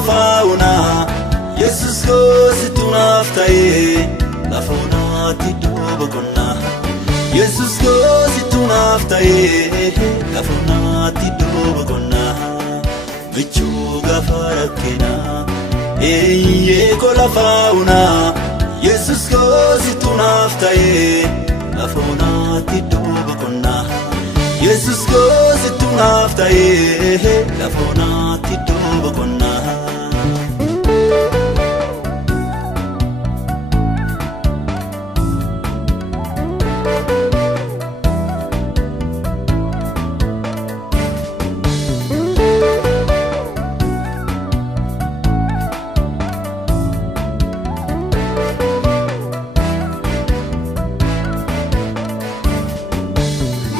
fauna Jesus goes to naftai la fauna ti dobo konna Jesus goes to naftai la fauna ti dobo konna bichuga farakena kola fauna Jesus goes to naftai la fauna ti dobo konna Jesus goes to naftai la fauna ti dobo konna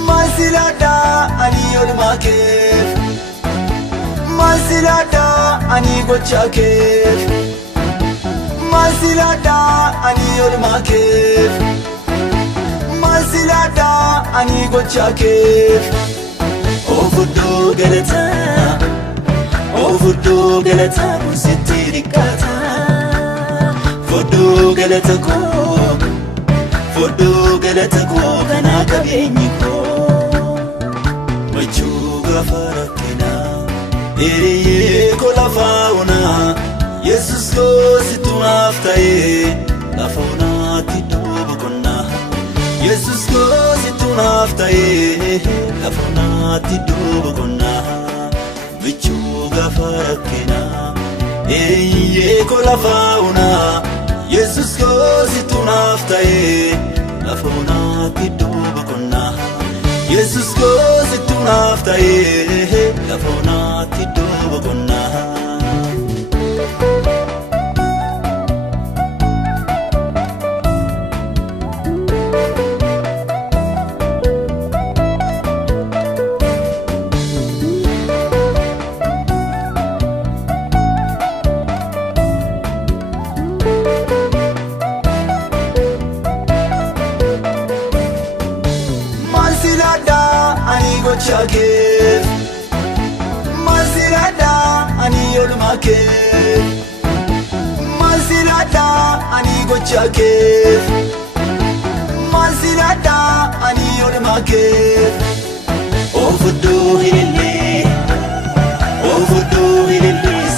Masilada ani olmakef Masilada ani gochakef Masilada ani olmakef Masilada ani gochakef Ovudo galata kusitirikata Fodo galata ko kana kabenyiko Machuga farakena kola fauna Jesus goes to naftai la fauna ti dobo konna Jesus goes to naftai la fauna ti dobo konna Machuga farakena kola fauna Jesus goes to naftai la fauna ti dobo konna Jesus goes to naftai la fauna ti dobo konna Masilada ani gochakef Masilada ani olmakef Masilada ani gochakef Masilada ani olmakef Ovudo hilele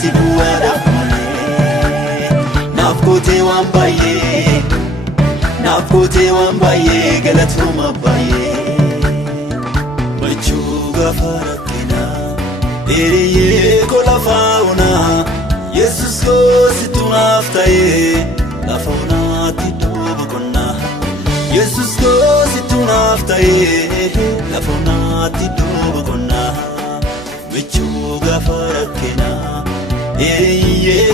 sibuada mole Nafkote wambaye galatuma baye Machuga farakena kola fauna Jesus goes to naftai la fauna ti dobo konna Jesus goes to naftai la fauna ti dobo konna Machuga farakena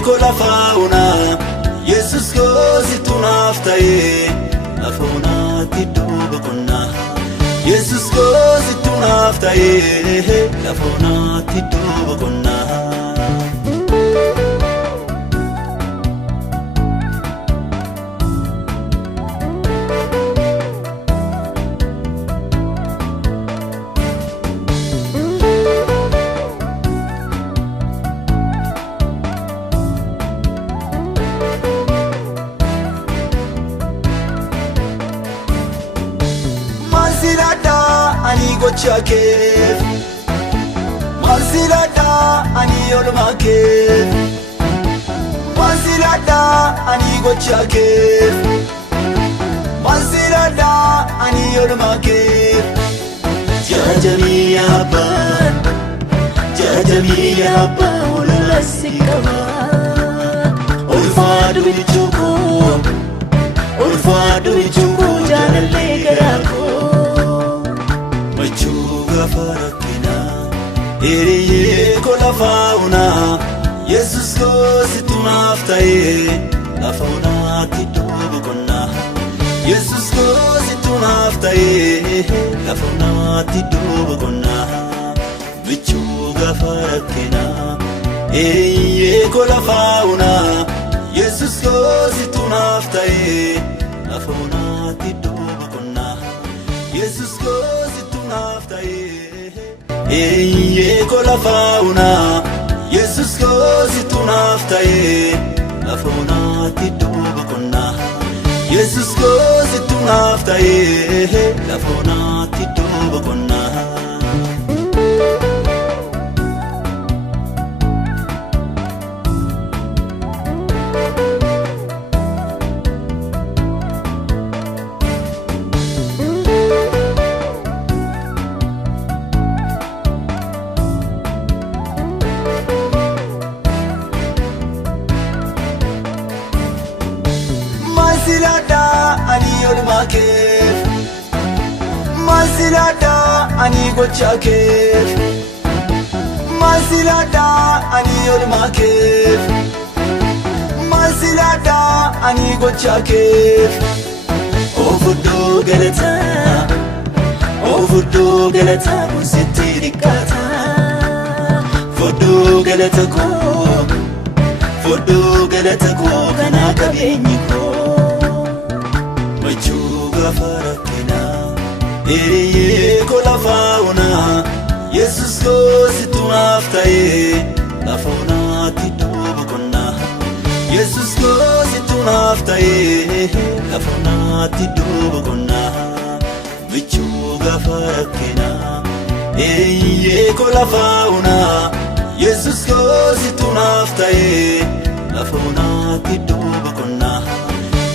kola fauna Jesus goes to naftai la fauna ti dobo konna Jesus goes to naftai la fauna ti dobo konna Masilada ani gochakef Masilada ani olmakef Masilada ani gochakef Masilada ani olmakef Jajami abba ulasikaba Ulfadu ichuko janalle garako Machuga farakena kola fauna Jesus goes to naftai la fauna ti dobo konna Jesus goes to naftai la fauna ti dobo konna Machuga farakena kola fauna Jesus goes to naftai la fauna ti dobo konna Jesus goes to naftai kola fauna Jesus goes to naftai ta'ee lafoonaatti iddoo boqonnaa. Yesus kositu naaf ta'ee lafoonaatti iddoo boqonnaa. Masilada ani olma keef, masilada ani gocha keef, masilada ani olma keef, masilada ani gocha keef. Ofuddo galata, ofuddo galata kusitti rikata, fuddo galata ko, fuddo galata ko kana kabeenyi ko. Machuga farakina, eriye kola fauna. Yesus kositu naaf ta'ee lafoonaatti iddoo boqonnaa. Yesus kositu naaf ta'ee lafoonaatti iddoo boqonnaa. Machuga farakina, eriye kola fauna. Yesus kositu naaf ta'ee lafoonaatti iddoo boqonnaa.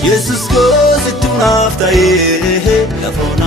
Yesus kositu naaf ta'ee lafoonaatti.